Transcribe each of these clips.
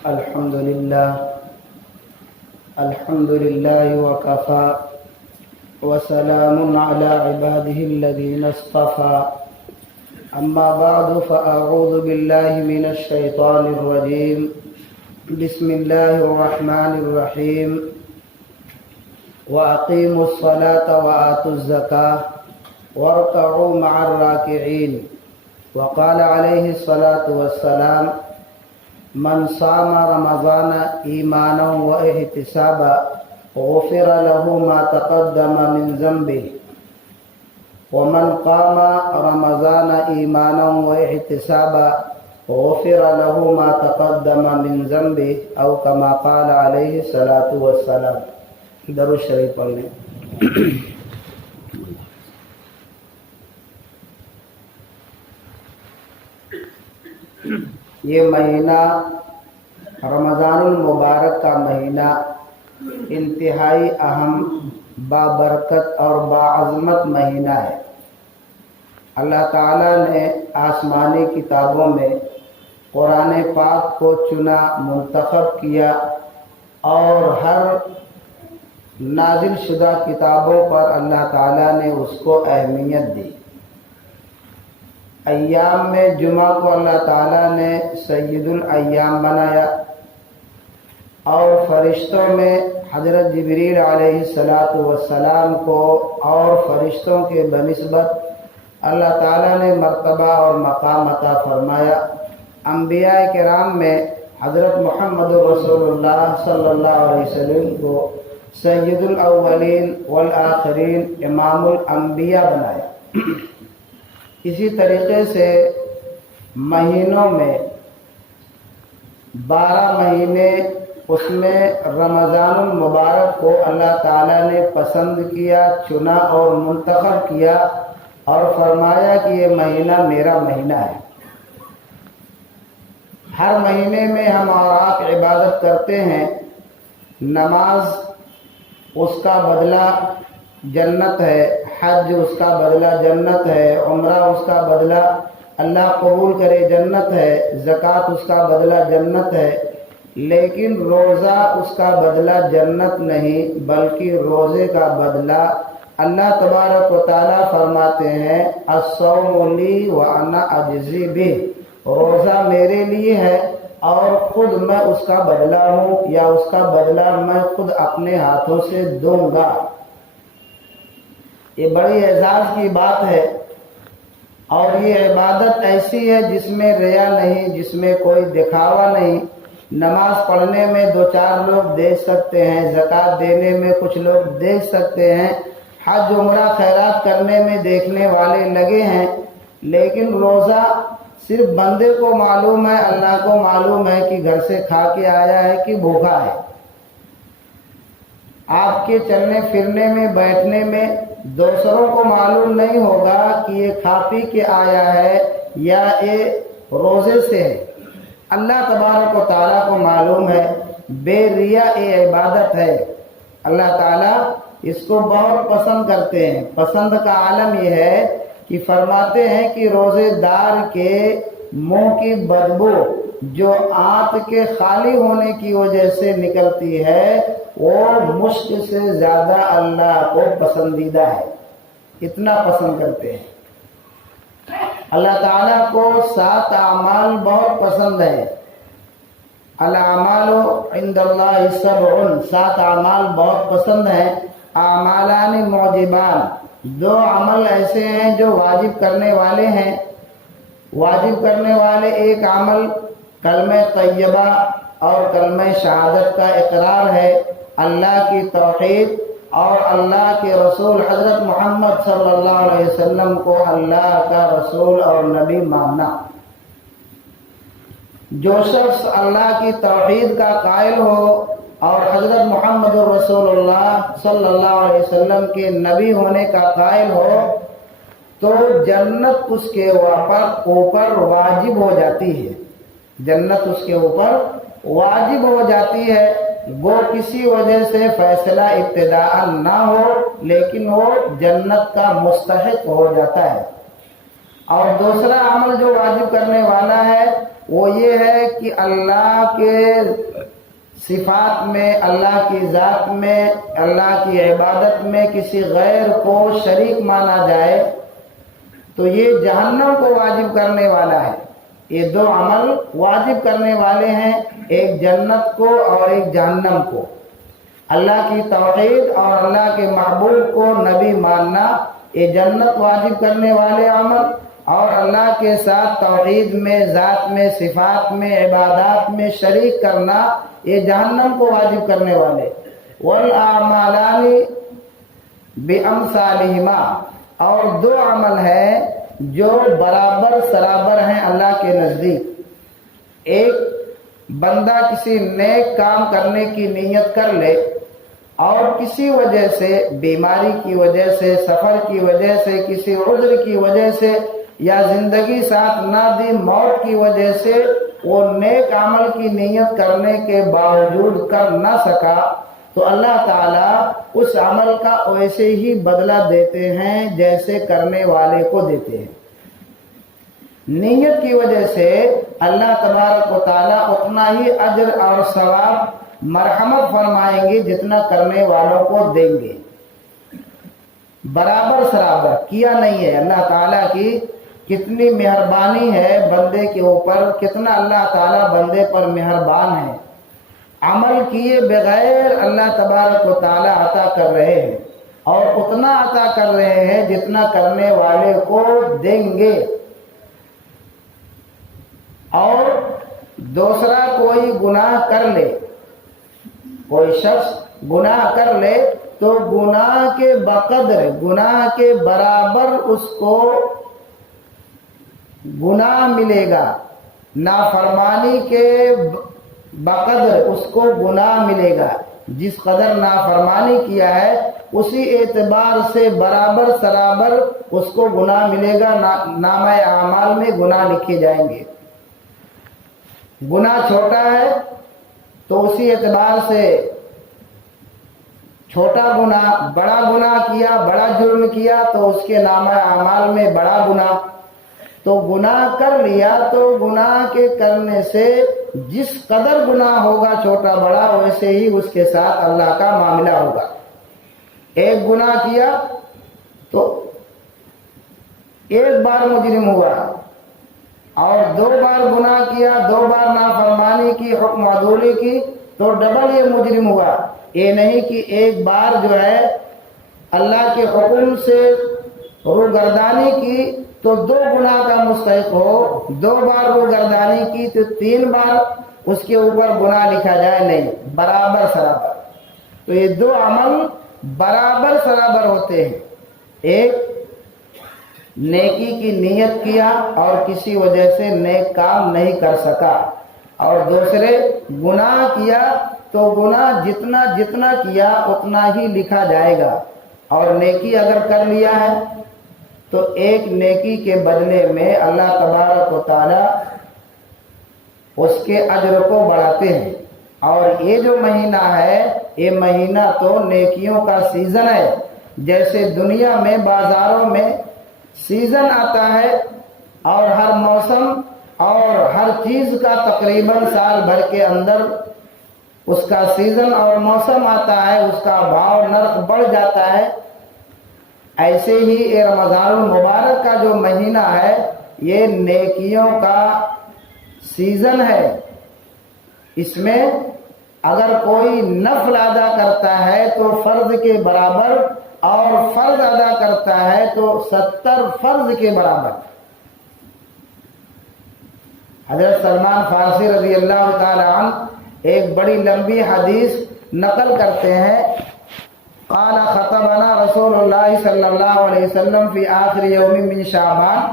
الحمد لله وكفى وسلام على عباده الذين اصطفى أما بعد فأعوذ بالله من الشيطان الرجيم بسم الله الرحمن الرحيم وأقيموا الصلاة وآتوا الزكاة واركعوا مع الراكعين وقال عليه الصلاة والسلام من صام رمضان ایمانا و احتسابا غفر له ما تقدم من ذنبه ومن قام رمضان ایمانا و احتسابا غفر له ما تقدم من ذنبه او كما قال علیہ الصلاة والسلام۔ درود شریف پڑھ لیں۔ یہ مہینہ رمضان المبارک کا مہینہ انتہائی اہم، بابرکت اور باعظمت مہینہ ہے۔ اللہ تعالیٰ نے آسمانی کتابوں میں قرآن پاک کو چنا، منتخب کیا اور ہر نازل شدہ کتابوں پر اللہ تعالیٰ نے اس کو اہمیت دی۔ ایام میں جمعہ کو اللہ تعالیٰ نے سید الایام بنایا اور فرشتوں میں حضرت جبریل علیہ السلام کو اور فرشتوں کے بنسبت اللہ تعالیٰ نے مرتبہ اور مقام عطا فرمایا۔ انبیاء کرام میں حضرت محمد رسول اللہ صلی اللہ علیہ وسلم کو سید الاولین والآخرین، امام الانبیاء بنایا۔ اسی طریقے سے مہینوں میں 12 مہینے، اس میں رمضان المبارک کو اللہ تعالیٰ نے پسند کیا، چنا اور منتخب کیا اور فرمایا کہ یہ مہینہ میرا مہینہ ہے۔ ہر مہینے میں ہم اور آپ عبادت کرتے ہیں، نماز اس کا بدلہ جنت ہے، حج اس کا بدلہ جنت ہے، عمرہ اس کا بدلہ اللہ قبول کرے جنت ہے، زکوٰۃ اس کا بدلہ جنت ہے، لیکن روزہ اس کا بدلہ جنت نہیں بلکہ روزے کا بدلہ اللہ تبارک و تعالیٰ فرماتے ہیں الصوم لی وانا اجزی بہ، روزہ میرے لیے ہے اور خود میں اس کا بدلہ ہوں، یا اس کا بدلہ میں خود اپنے ہاتھوں سے دوں گا۔ یہ بڑی اعزاز کی بات ہے، اور یہ عبادت ایسی ہے جس میں ریا نہیں، جس میں کوئی دکھاوا نہیں۔ نماز پڑھنے میں 2-4 لوگ دیکھ سکتے ہیں، زکوٰۃ دینے میں کچھ لوگ دیکھ سکتے ہیں، حج عمرہ خیرات کرنے میں دیکھنے والے لگے ہیں، لیکن روزہ صرف بندے کو معلوم ہے، اللہ کو معلوم ہے کہ گھر سے کھا کے آیا ہے کہ بھوکا ہے۔ آپ کے چلنے پھرنے میں، بیٹھنے میں دوسروں کو معلوم نہیں ہوگا کہ یہ کھا پی کے آیا ہے یا یہ روزے سے ہے۔ اللہ تبارک و تعالیٰ کو معلوم ہے، بے ریا یہ عبادت ہے۔ اللہ تعالیٰ اس کو بہت پسند کرتے ہیں۔ پسند کا عالم یہ ہے کہ فرماتے ہیں کہ روزے دار کے منہ کی بدبو جو آنت کے خالی ہونے کی وجہ سے نکلتی ہے وہ مشک سے زیادہ اللہ کو پسندیدہ ہے، اتنا پسند کرتے ہیں۔ اللہ تعالیٰ کو 7 اعمال بہت پسند ہے۔ الاعمال عند اللہ 7 اعمال بہت پسند ہیں۔ اعمالان موجبان، 2 عمل ایسے ہیں جو واجب کرنے والے ہیں۔ واجب کرنے والے ایک عمل کلمہ طیبہ اور کلمہ شہادت کا اقرار ہے، اللہ کی توحید اور اللہ کے رسول حضرت محمد صلی اللہ علیہ وسلم کو اللہ کا رسول اور نبی ماننا۔ جو شخص اللہ کی توحید کا قائل ہو اور حضرت محمد رسول اللہ صلی اللہ علیہ وسلم کے نبی ہونے کا قائل ہو تو جنت اس کے اوپر واجب ہو جاتی ہے، جنت اس کے اوپر واجب ہو جاتی ہے۔ وہ کسی وجہ سے فیصلہ ابتداء نہ ہو لیکن وہ جنت کا مستحق ہو جاتا ہے۔ اور دوسرا عمل جو واجب کرنے والا ہے وہ یہ ہے کہ اللہ کے صفات میں، اللہ کی ذات میں، اللہ کی عبادت میں کسی غیر کو شریک مانا جائے تو یہ جہنم کو واجب کرنے والا ہے۔ یہ دو عمل واجب کرنے والے ہیں، ایک جنت کو اور ایک جہنم کو۔ اللہ کی توحید اور اللہ کے محبوب کو نبی ماننا یہ جنت واجب کرنے والے عمل، اور اللہ کے ساتھ توحید میں، ذات میں، صفات میں، عبادات میں شریک کرنا یہ جہنم کو واجب کرنے والے۔ والاعمالان بامثالہما، اور دو عمل ہیں جو برابر سرابر ہیں اللہ کے نزدیک۔ ایک بندہ کسی نیک کام کرنے کی نیت کر لے اور کسی وجہ سے، بیماری کی وجہ سے، سفر کی وجہ سے، کسی عذر کی وجہ سے، یا زندگی ساتھ نہ دی موت کی وجہ سے وہ نیک عمل کی نیت کرنے کے باوجود کر نہ سکا، تو اللہ تعالیٰ اس عمل کا ویسے ہی بدلہ دیتے ہیں جیسے کرنے والے کو دیتے ہیں۔ نیت کی وجہ سے اللہ تبارک و تعالیٰ اتنا ہی اجر اور ثواب مرحمت فرمائیں گے جتنا کرنے والوں کو دیں گے۔ برابر سرابر کیا نہیں ہے۔ اللہ تعالیٰ کی کتنی مہربانی ہے بندے کے اوپر، کتنا اللہ تعالیٰ بندے پر مہربان ہے۔ عمل کیے بغیر اللہ تبارک و تعالیٰ عطا کر رہے ہیں، اور اتنا عطا کر رہے ہیں جتنا کرنے والے کو دیں گے۔ اور دوسرا کوئی گناہ کر لے، کوئی شخص گناہ کر لے تو گناہ کے بقدر، گناہ کے برابر اس کو گناہ ملے گا، نافرمانی کے بقدر اس کو گناہ ملے گا۔ جس قدر نافرمانی کیا ہے اسی اعتبار سے برابر سرابر اس کو گناہ ملے گا، نامہ اعمال میں گناہ لکھے جائیں گے۔ گناہ چھوٹا ہے تو اسی اعتبار سے چھوٹا گناہ، بڑا گناہ کیا، بڑا جرم کیا تو اس کے نامہ اعمال میں بڑا گناہ۔ تو گناہ کر لیا تو گناہ کے کرنے سے جس قدر گناہ ہوگا چھوٹا بڑا، ویسے ہی اس کے ساتھ اللہ کا معاملہ ہوگا۔ ایک گناہ کیا تو ایک بار مجرم ہوا، اور دو بار گناہ کیا، دو بار نافرمانی کی، حکم عدولی کی، تو ڈبل یہ مجرم ہوا۔ یہ نہیں کہ ایک بار جو ہے اللہ کے حکم سے روگردانی کی تو دو گناہ کا مستحق ہو، دو بار روگردانی کی تو تین بار اس کے اوپر گناہ لکھا جائے، نہیں، برابر سرابر۔ تو یہ دو عمل برابر سرابر ہوتے ہیں۔ ایک نیکی کی نیت کیا اور کسی وجہ سے نیک کام نہیں کر سکا، اور دوسرے گناہ کیا تو گناہ جتنا جتنا کیا اتنا ہی لکھا جائے گا، اور نیکی اگر کر لیا ہے تو ایک نیکی کے بدلے میں اللہ تبارک و تعالی اس کے اجر کو بڑھاتے ہیں۔ اور یہ جو مہینہ ہے یہ مہینہ تو نیکیوں کا سیزن ہے۔ جیسے دنیا میں بازاروں میں سیزن آتا ہے اور ہر موسم اور ہر چیز کا تقریباً سال بھر کے اندر اس کا سیزن اور موسم آتا ہے، اس کا بھاؤ نرخ بڑھ جاتا ہے، ایسے ہی یہ رمضان المبارک کا جو مہینہ ہے یہ نیکیوں کا سیزن ہے۔ اس میں اگر کوئی نفل ادا کرتا ہے تو فرض کے برابر، اور فرض ادا کرتا ہے تو 70 فرض کے برابر۔ حضرت سلمان فارسی رضی اللہ تعالی عنہ ایک بڑی لمبی حدیث نقل کرتے ہیں، قال خطبنا رسول اللہ صلی اللہ علیہ وسلم فی آخر یوم من شعبان،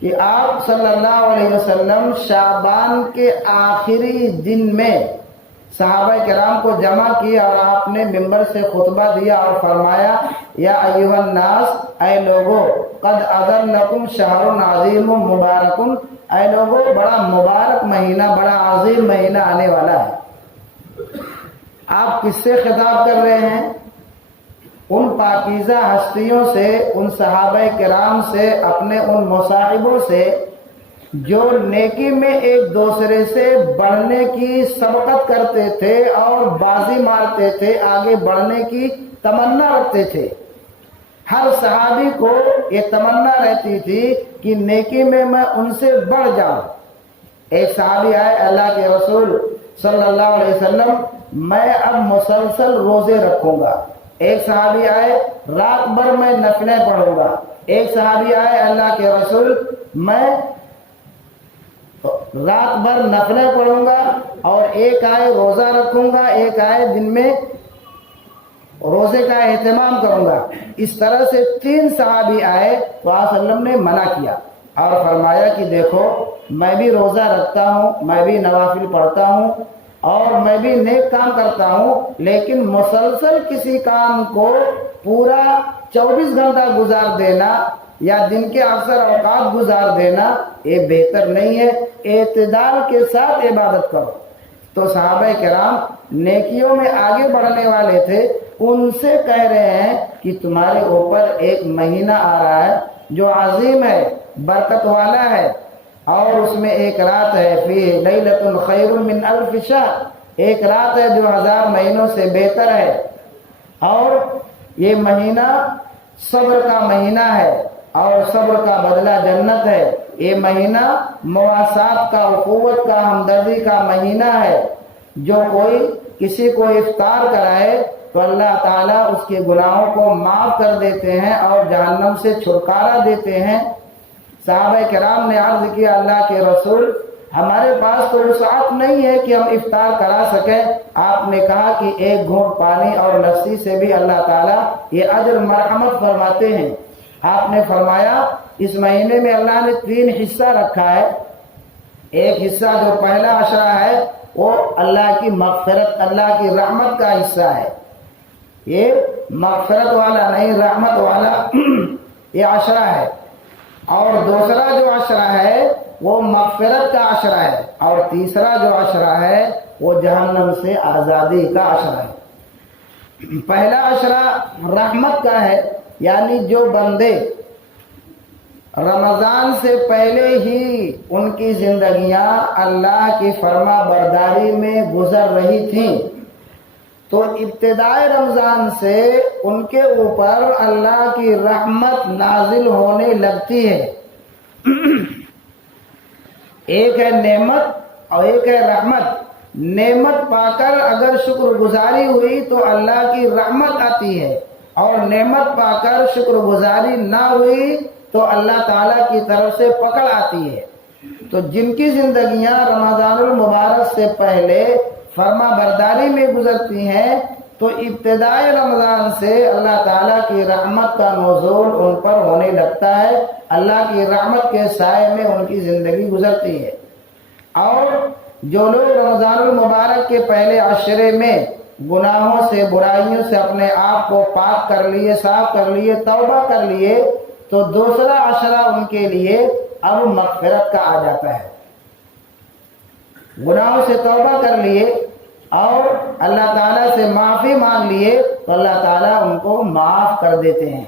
کہ آپ صلی اللہ علیہ وسلم شعبان کے آخری دن میں صحابہ کرام کو جمع کیا اور آپ نے منبر سے خطبہ دیا اور فرمایا، یا ایھا الناس، اے لوگو، قد اذن لکم شہر عظیم مبارک، اے لوگو بڑا مبارک مہینہ، بڑا عظیم مہینہ آنے والا ہے۔ آپ کس سے خطاب کر رہے ہیں؟ ان پاکیزہ ہستیوں سے، ان صحابہ کرام سے، اپنے ان مصاحبوں سے جو نیکی میں ایک دوسرے سے بڑھنے کی سبقت کرتے تھے اور بازی مارتے تھے، آگے بڑھنے کی تمنا رکھتے تھے۔ ہر صحابی کو یہ تمنا رہتی تھی کہ نیکی میں میں ان سے بڑھ جاؤں۔ ایک صحابی آئے، اللہ کے رسول صلی اللہ علیہ وسلم میں اب مسلسل روزے رکھوں گا۔ ایک صحابی آئے، رات بھر میں نفلیں پڑھوں گا۔ ایک صحابی آئے، اللہ کے رسول میں رات بھر نفلیں پڑھوں گا، اور ایک آئے روزہ رکھوں گا، ایک آئے دن میں روزے کا اہتمام کروں گا۔ اس طرح سے 3 صحابی آئے تو آپ صلی اللہ علیہ وسلم نے منع کیا اور فرمایا کہ دیکھو میں بھی روزہ رکھتا ہوں، میں بھی نوافل پڑھتا ہوں اور میں بھی نیک کام کرتا ہوں، لیکن مسلسل کسی کام کو پورا 24 گھنٹہ گزار دینا یا دن کے اکثر اوقات گزار دینا یہ بہتر نہیں ہے۔ اعتدال کے ساتھ عبادت کرو۔ تو صحابہ کرام نیکیوں میں آگے بڑھنے والے تھے، ان سے کہہ رہے ہیں کہ تمہارے اوپر ایک مہینہ آ رہا ہے جو عظیم ہے، برکت والا ہے، اور اس میں ایک رات ہے، فی لیلۃ خیر من الف شہر، ایک رات ہے جو 1000 مہینوں سے بہتر ہے، اور یہ مہینہ صبر کا مہینہ ہے اور صبر کا بدلہ جنت ہے۔ یہ مہینہ مواسات کا، اخوت کا، ہمدردی کا مہینہ ہے۔ جو کوئی کسی کو افطار کرائے تو اللہ تعالیٰ اس کے گناہوں کو معاف کر دیتے ہیں اور جہنم سے چھٹکارا دیتے ہیں۔ صحابہ کرام نے عرض کیا، اللہ کے رسول ہمارے پاس تو وسعت نہیں ہے کہ ہم افطار کرا سکیں۔ آپ نے کہا کہ ایک گھونٹ پانی اور لسی سے بھی اللہ تعالیٰ یہ اجر مرحمت فرماتے ہیں۔ آپ نے فرمایا اس مہینے میں اللہ نے 3 حصہ رکھا ہے۔ ایک حصہ جو پہلا عشرہ ہے وہ اللہ کی مغفرت، اللہ کی رحمت کا حصہ ہے، یہ مغفرت والا نہیں رحمت والا یہ عشرہ ہے۔ اور دوسرا جو عشرہ ہے وہ مغفرت کا عشرہ ہے، اور تیسرا جو عشرہ ہے وہ جہنم سے آزادی کا عشرہ ہے۔ پہلا عشرہ رحمت کا ہے، یعنی جو بندے رمضان سے پہلے ہی ان کی زندگیاں اللہ کی فرما برداری میں گزر رہی تھیں، تو ابتدائے رمضان سے ان کے اوپر اللہ کی رحمت نازل ہونے لگتی ہے۔ ایک ہے نعمت اور ایک ہے رحمت۔ نعمت پا کر اگر شکر گزاری ہوئی تو اللہ کی رحمت آتی ہے، اور نعمت پا کر شکر گزاری نہ ہوئی تو اللہ تعالیٰ کی طرف سے پکڑ آتی ہے۔ تو جن کی زندگیاں رمضان المبارک سے پہلے فرما برداری میں گزرتی ہیں تو ابتدائے رمضان سے اللہ تعالیٰ کی رحمت کا نزول ان پر ہونے لگتا ہے، اللہ کی رحمت کے سائے میں ان کی زندگی گزرتی ہے۔ اور جو لوگ رمضان المبارک کے پہلے عشرے میں گناہوں سے، برائیوں سے اپنے آپ کو پاک کر لیے، صاف کر لیے، توبہ کر لیے، تو دوسرا عشرہ ان کے لیے اب مغفرت کا آ جاتا ہے۔ گناہوں سے توبہ کر لیے اور اللہ تعالیٰ سے معافی مانگ لیے تو اللہ تعالیٰ ان کو معاف کر دیتے ہیں۔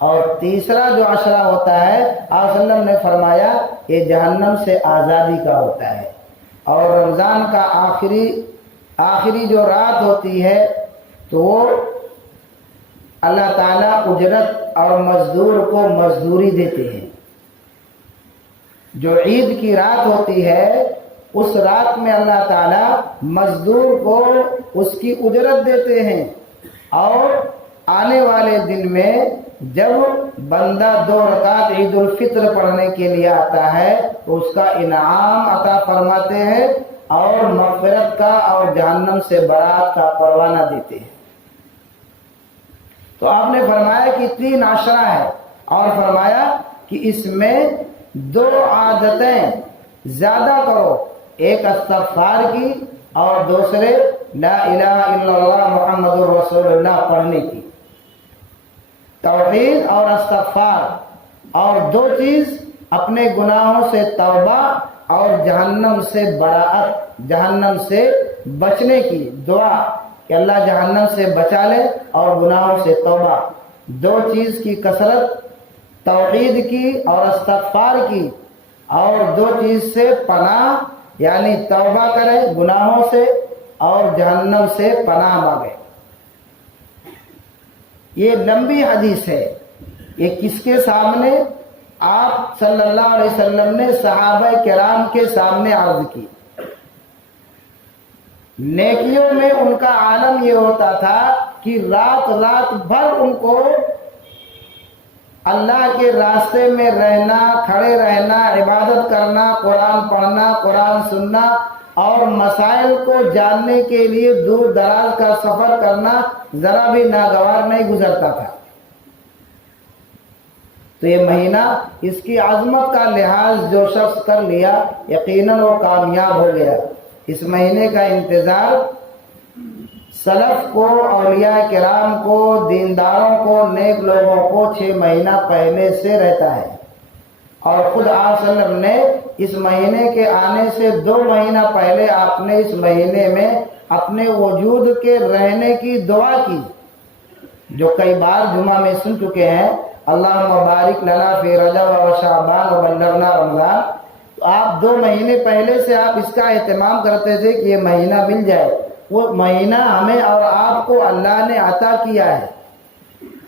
اور تیسرا جو عشرہ ہوتا ہے آپ صلی اللہ علیہ وسلم نے فرمایا یہ جہنم سے آزادی کا ہوتا ہے۔ اور رمضان کا آخری جو رات ہوتی ہے تو وہ اللہ تعالیٰ اجرت اور مزدور کو مزدوری دیتے ہیں۔ جو عید کی رات ہوتی ہے اس رات میں اللہ تعالیٰ مزدور کو اس کی اجرت دیتے ہیں، اور آنے والے دن میں جب بندہ 2 رکعت عید الفطر پڑھنے کے لیے آتا ہے تو اس کا انعام عطا فرماتے ہیں اور مغفرت کا اور جہنم سے برات کا پروانہ دیتے ہیں۔ تو آپ نے فرمایا کہ 3 عشرہ ہے، اور فرمایا کہ اس میں 2 عادتیں زیادہ کرو، ایک استغفار کی اور دوسرے لا الہ الا اللہ محمد رسول اللہ پڑھنے کی۔ توحید اور استغفار، اور 2 چیز اپنے گناہوں سے توبہ اور جہنم سے براءت، جہنم سے بچنے کی دعا کہ اللہ جہنم سے بچا لے، اور گناہوں سے توبہ۔ 2 چیز کی کثرت، توحید کی اور استغفار کی، اور دو چیز سے پناہ یعنی توبہ کرے گناہوں سے اور جہنم سے پناہ مانگے. یہ لمبی حدیث ہے. یہ کس کے سامنے؟ آپ صلی اللہ علیہ وسلم نے صحابہ کرام کے سامنے عرض کی. نیکیوں میں ان کا عالم یہ ہوتا تھا کہ رات بھر ان کو اللہ کے راستے میں رہنا، کھڑے رہنا، عبادت کرنا، قرآن پڑھنا، قرآن سننا اور مسائل کو جاننے کے لیے دور دراز کا سفر کرنا ذرا بھی ناگوار نہیں گزرتا تھا. تو یہ مہینہ اس کی عظمت کا لحاظ جو شخص کر لیا یقیناً وہ کامیاب ہو گیا. اس مہینے کا انتظار سلف کو، اولیاء کرام کو، دینداروں کو، نیک لوگوں کو 6 مہینہ پہلے سے رہتا ہے. اور خود آپ صلی اللہ علیہ وسلم نے اس مہینے کے آنے سے 2 مہینہ پہلے آپ نے اس مہینے میں اپنے وجود کے رہنے کی دعا کی، جو کئی بار جمعہ میں سن چکے ہیں. اللہم بارک لنا فی رجب و شعبان و بلغنا رمضان. تو آپ 2 مہینے پہلے سے آپ اس کا اہتمام کرتے تھے کہ یہ مہینہ مل جائے. وہ مہینہ ہمیں اور آپ کو اللہ نے عطا کیا ہے.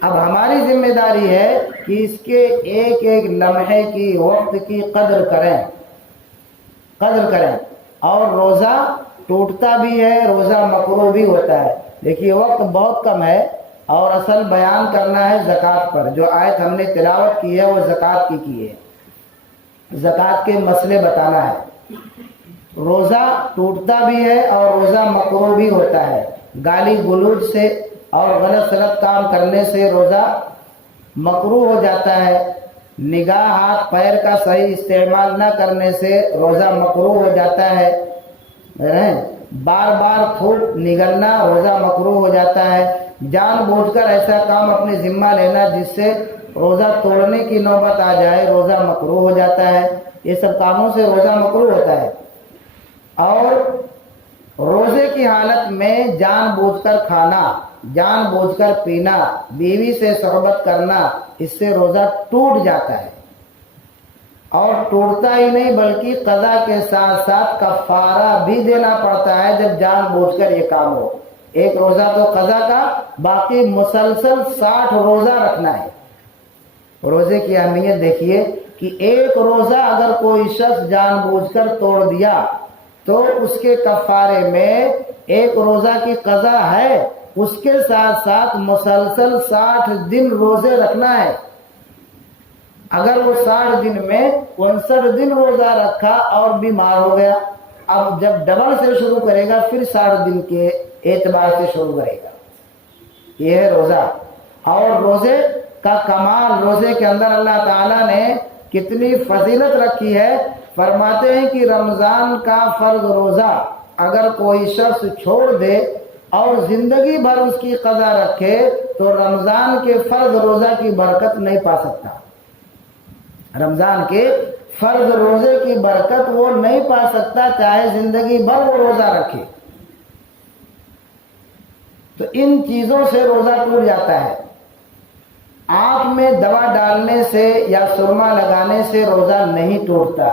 اب ہماری ذمہ داری ہے کہ اس کے ایک ایک لمحے کی، وقت کی قدر کریں. اور روزہ ٹوٹتا بھی ہے، روزہ مکروہ بھی ہوتا ہے. دیکھیے وقت بہت کم ہے اور اصل بیان کرنا ہے زکوٰۃ پر. جو آیت ہم نے تلاوت کی ہے وہ زکوٰۃ کی ہے. زکوٰۃ کے مسئلے بتانا ہے. روزہ ٹوٹتا بھی ہے اور روزہ مکروہ بھی ہوتا ہے. گالی گلوچ سے اور غلط سلط کام کرنے سے روزہ مکروہ ہو جاتا ہے. نگاہ، ہاتھ پیر کا صحیح استعمال نہ کرنے سے روزہ مکروہ ہو جاتا ہے. بار بار تھوک نگلنا روزہ مکروہ ہو جاتا ہے. جان بوجھ کر ایسا کام اپنے ذمہ لینا جس سے روزہ توڑنے کی نوبت آ جائے روزہ مکروہ ہو جاتا ہے. یہ سب کاموں سے روزہ مکروہ ہوتا ہے. اور روزے کی حالت میں جان بوجھ کر کھانا، جان بوجھ کر پینا، بیوی سے صحبت کرنا، اس سے روزہ ٹوٹ جاتا ہے. اور ٹوٹتا ہی نہیں بلکہ قضا کے ساتھ ساتھ کفارہ بھی دینا پڑتا ہے جب جان بوجھ کر یہ کام ہو. ایک روزہ تو قضا کا، باقی مسلسل 60 روزہ رکھنا ہے. روزے کی اہمیت دیکھیے کہ ایک روزہ اگر کوئی شخص جان بوجھ کر توڑ دیا تو اس کے کفارے میں ایک روزہ کی قضا ہے، اس کے ساتھ ساتھ مسلسل 60 دن روزے رکھنا ہے. اگر وہ 60 دن میں 59 دن روزہ رکھا اور بیمار ہو گیا، اب جب ڈبل سے شروع کرے گا پھر 60 دن کے اعتبار سے شروع کرے گا. یہ ہے روزہ. اور روزے کا کمال، روزے کے اندر اللہ تعالیٰ نے کتنی فضیلت رکھی ہے. فرماتے ہیں کہ رمضان کا فرض روزہ اگر کوئی شخص چھوڑ دے اور زندگی بھر اس کی قضا رکھے تو رمضان کے فرض روزہ کی برکت نہیں پا سکتا. رمضان کے فرض روزے کی برکت وہ نہیں پا سکتا چاہے زندگی بھر وہ روزہ رکھے. تو ان چیزوں سے روزہ ٹوٹ جاتا ہے. آنکھ میں دوا ڈالنے سے یا سرما لگانے سے روزہ نہیں ٹوٹتا.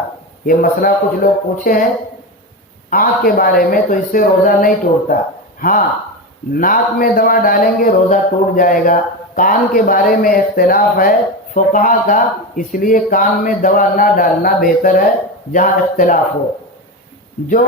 یہ مسئلہ کچھ لوگ پوچھے ہیں آنکھ کے بارے میں، تو اس سے روزہ نہیں ٹوٹتا. ہاں ناک میں دوا ڈالیں گے روزہ ٹوٹ جائے گا. کان کے بارے میں اختلاف ہے فقہا کا، اس لیے کان میں دوا نہ ڈالنا بہتر ہے جہاں اختلاف ہو. جو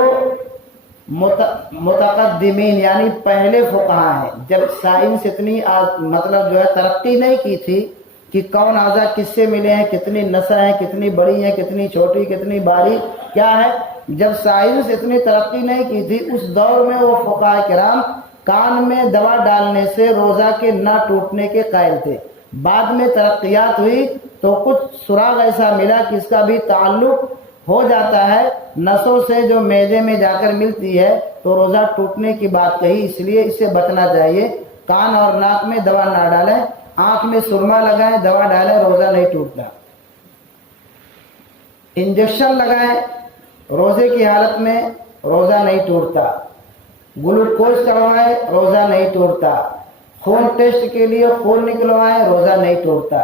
متقدمین یعنی پہلے فقہا ہیں، جب سائنس اتنی مطلب جو ہے ترقی نہیں کی تھی کہ کون اعضا کس سے ملے ہیں، کتنی نسیں ہیں، کتنی بڑی ہیں، کتنی چھوٹی، کتنی باریک کیا ہے، جب سائنس اتنی ترقی نہیں کی تھی اس دور میں وہ فقہاء کرام کان میں دوا ڈالنے سے روزہ کے نہ ٹوٹنے کے قائل تھے. بعد میں ترقیات ہوئی تو کچھ سراغ ایسا ملا کہ اس کا بھی تعلق ہو جاتا ہے نسوں سے جو معدے میں جا کر ملتی ہے، تو روزہ ٹوٹنے کی بات کہی. اس لیے اس سے بچنا چاہیے. کان اور ناک میں دوا نہ ڈالیں، آنکھ میں سرما لگائیں، دوا ڈالیں، روزہ نہیں ٹوٹتا. انجیکشن لگائیں روزے کی حالت میں، روزہ نہیں ٹوٹتا. گلوکوز چڑھوائیں، روزہ نہیں ٹوٹتا. خون ٹیسٹ کے لیے خون نکلوائیں، روزہ نہیں ٹوٹتا.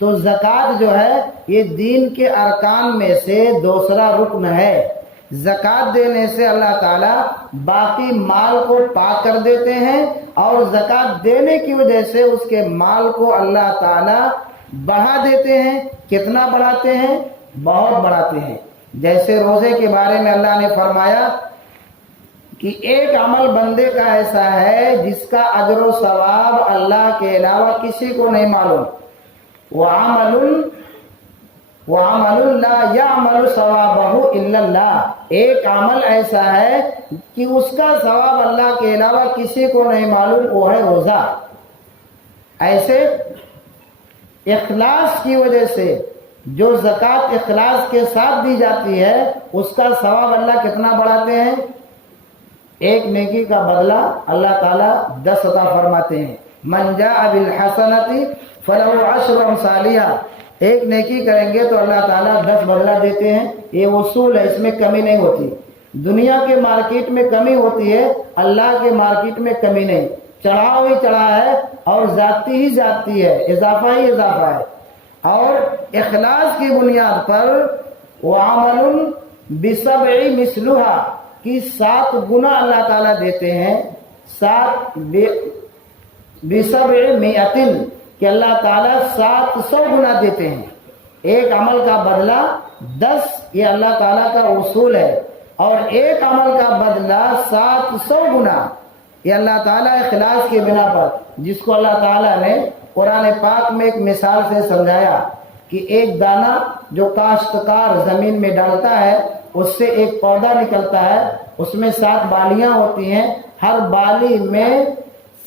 تو زکوٰۃ جو ہے یہ دین کے ارکان میں سے دوسرا رکن ہے۔ زکوٰۃ دینے سے اللہ تعالیٰ باقی مال کو پاک کر دیتے ہیں، اور زکوٰۃ دینے کی وجہ سے اس کے مال کو اللہ تعالیٰ بڑھا دیتے ہیں۔ کتنا بڑھاتے ہیں؟ بہت بڑھاتے ہیں۔ جیسے روزے کے بارے میں اللہ نے فرمایا کہ ایک عمل بندے کا ایسا ہے جس کا اجر و ثواب اللہ کے علاوہ کسی کو نہیں معلوم۔ وَعَمَلٌ لَا يَعْمَلُ ثَوَابَهُ إِلَّا اللَّهُ، ایک عمل ایسا ہے کہ اس کا ثواب اللہ کے علاوہ کسی کو نہیں معلوم، وہ ہے روزہ۔ ایسے اخلاص کی وجہ سے جو زکوٰۃ اخلاص کے ساتھ دی جاتی ہے اس کا ثواب اللہ کتنا بڑھاتے ہیں؟ ایک نیکی کا بدلہ اللہ تعالیٰ 10 عطا فرماتے ہیں۔ من جاء بالحسنۃ فلہ عشر امثالها، ایک نیکی کریں گے تو اللہ تعالیٰ 10 بدلہ دیتے ہیں۔ یہ اصول ہے، اس میں کمی نہیں ہوتی۔ دنیا کے مارکیٹ میں کمی ہوتی ہے، اللہ کے مارکیٹ میں کمی نہیں۔ چڑھا ہوئی چڑھا ہے اور ذاتی ہی ذاتی ہے، اضافہ ہی اضافہ ہے۔ اور اخلاص کی بنیاد پر وَعَمَلٌ بِسَبْعِ مِثْلُهَا کی 7 گنا اللہ تعالیٰ دیتے ہیں۔ 7 بِسَبْعِ مِئَةٍ کہ اللہ تعالیٰ 700 گنا دیتے ہیں۔ ایک عمل کا بدلہ 10، یہ اللہ تعالیٰ کا اصول ہے، اور ایک عمل کا بدلہ 700 گنا، یہ اللہ تعالیٰ اخلاص کی بنا پر، جس کو اللہ تعالیٰ نے قرآن پاک میں ایک مثال سے سمجھایا کہ ایک دانہ جو کاشتکار زمین میں ڈالتا ہے اس سے ایک پودا نکلتا ہے، اس میں 7 بالیاں ہوتی ہیں، ہر بالی میں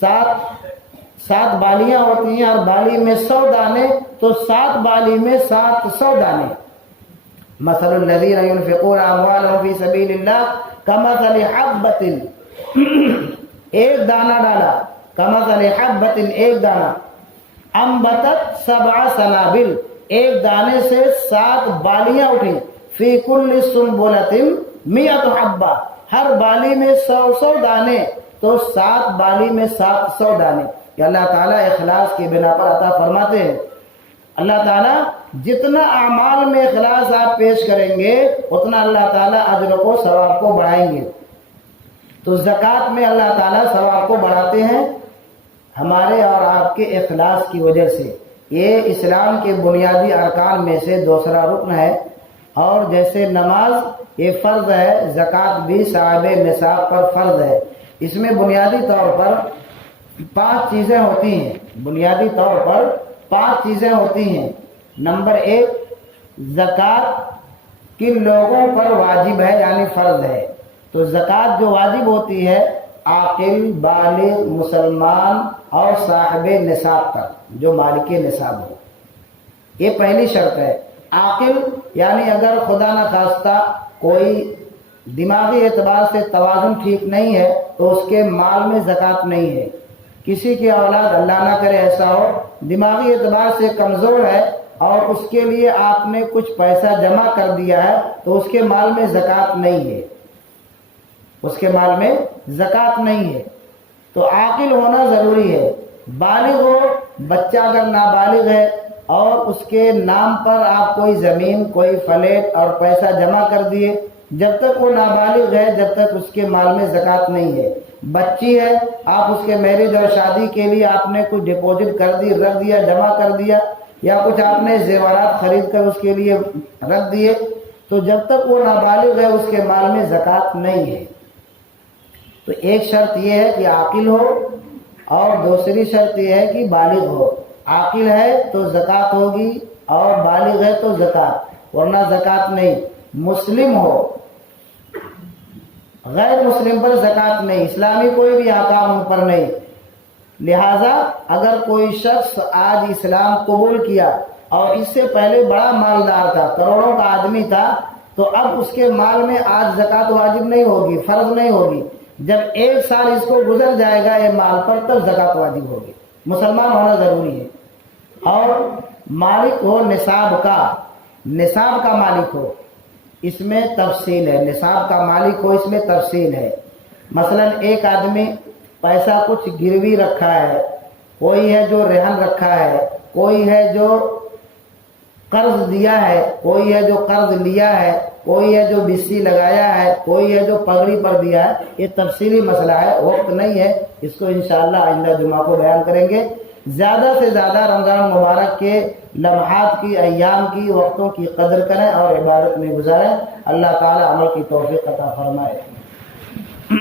7 بالیاں ہوتی ہیں، ہر بالی میں 100 دانے، تو 7 بالی میں 700 دانے۔ مثل الذین ينفقون اموالهم فی سبیل اللہ کمثل حبۃ، ایک دانہ ڈالا، کمثل حبۃ ایک دانہ، انبتت 7 سنابل، ایک دانے سے 7 بالیاں اٹھیں، فی کل سنبلۃ 100 حبہ، ہر بالی میں 100 دانے، تو 7 بالی میں 700 دانے۔ کہ اللہ تعالیٰ اخلاص کی بنا پر عطا فرماتے ہیں۔ اللہ تعالیٰ جتنا اعمال میں اخلاص آپ پیش کریں گے اتنا اللہ تعالیٰ اجر کو ثواب کو بڑھائیں گے۔ تو زکوٰۃ میں اللہ تعالیٰ ثواب کو بڑھاتے ہیں ہمارے اور آپ کے اخلاص کی وجہ سے۔ یہ اسلام کے بنیادی ارکان میں سے دوسرا رکن ہے، اور جیسے نماز یہ فرض ہے، زکوٰۃ بھی صاحب نصاب پر فرض ہے۔ اس میں بنیادی طور پر 5 چیزیں ہوتی ہیں، بنیادی طور پر 5 چیزیں ہوتی ہیں۔ نمبر 1، زکوٰۃ کن لوگوں پر واجب ہے یعنی فرض ہے؟ تو زکوٰۃ جو واجب ہوتی ہے عاقل، بالغ، مسلمان اور صاحب نصاب پر، جو مالک نصاب ہو، یہ پہلی شرط ہے۔ عاقل یعنی اگر خدا نہ خواستہ کوئی دماغی اعتبار سے توازن ٹھیک نہیں ہے تو اس کے مال میں زکوٰۃ نہیں ہے۔ کسی کی اولاد اللہ نہ کرے ایسا ہو، دماغی اعتبار سے کمزور ہے اور اس کے لیے آپ نے کچھ پیسہ جمع کر دیا ہے تو اس کے مال میں زکوٰۃ نہیں ہے، اس کے مال میں زکوٰۃ نہیں ہے۔ تو عاقل ہونا ضروری ہے۔ بالغ ہو، بچہ اگر نابالغ ہے اور اس کے نام پر آپ کوئی زمین، کوئی فلیٹ اور پیسہ جمع کر دیے، جب تک وہ نابالغ ہے جب تک اس کے مال میں زکوٰۃ نہیں ہے۔ بچی ہے، آپ اس کے میرج اور شادی کے لیے آپ نے کچھ ڈپوزٹ کر دی، رکھ دیا، جمع کر دیا، یا کچھ آپ نے زیورات خرید کر اس کے لیے رکھ دیے، تو جب تک وہ نابالغ ہے اس کے مال میں زکوٰۃ نہیں ہے۔ تو ایک شرط یہ ہے کہ عاقل ہو، اور دوسری شرط یہ ہے کہ بالغ ہو۔ عاقل ہے تو زکوٰۃ ہوگی اور بالغ ہے تو زکوٰۃ، ورنہ زکوٰۃ نہیں۔ مسلم ہو، غیر مسلم پر زکوٰۃ نہیں، اسلامی کوئی بھی احکام ان پر نہیں۔ لہذا اگر کوئی شخص آج اسلام قبول کیا اور اس سے پہلے بڑا مالدار تھا، کروڑوں کا آدمی تھا، تو اب اس کے مال میں آج زکوٰۃ واجب نہیں ہوگی، فرض نہیں ہوگی۔ جب 1 سال اس کو گزر جائے گا یہ مال پر تب زکوٰۃ واجب ہوگی۔ مسلمان ہونا ضروری ہے، اور مالک ہو نصاب کا، نصاب کا مالک ہو، اس میں تفصیل ہے۔ نصاب کا مالک ہو اس میں تفصیل ہے۔ مثلا ایک آدمی پیسہ کچھ گروی رکھا ہے، کوئی ہے جو رہن رکھا ہے، کوئی ہے جو قرض دیا ہے، کوئی ہے جو قرض لیا ہے، کوئی ہے جو بسی لگایا ہے، کوئی ہے جو پگڑی پر دیا ہے. یہ تفصیلی مسئلہ ہے، وقت نہیں ہے، اس کو انشاءاللہ آئندہ جمعہ کو بیان کریں گے. زیادہ سے زیادہ رمضان مبارک کے لمحات کی، ایام کی، وقتوں کی قدر کریں اور عبادت میں گزاریں. اللہ تعالی عمل کی توفیق عطا فرمائے.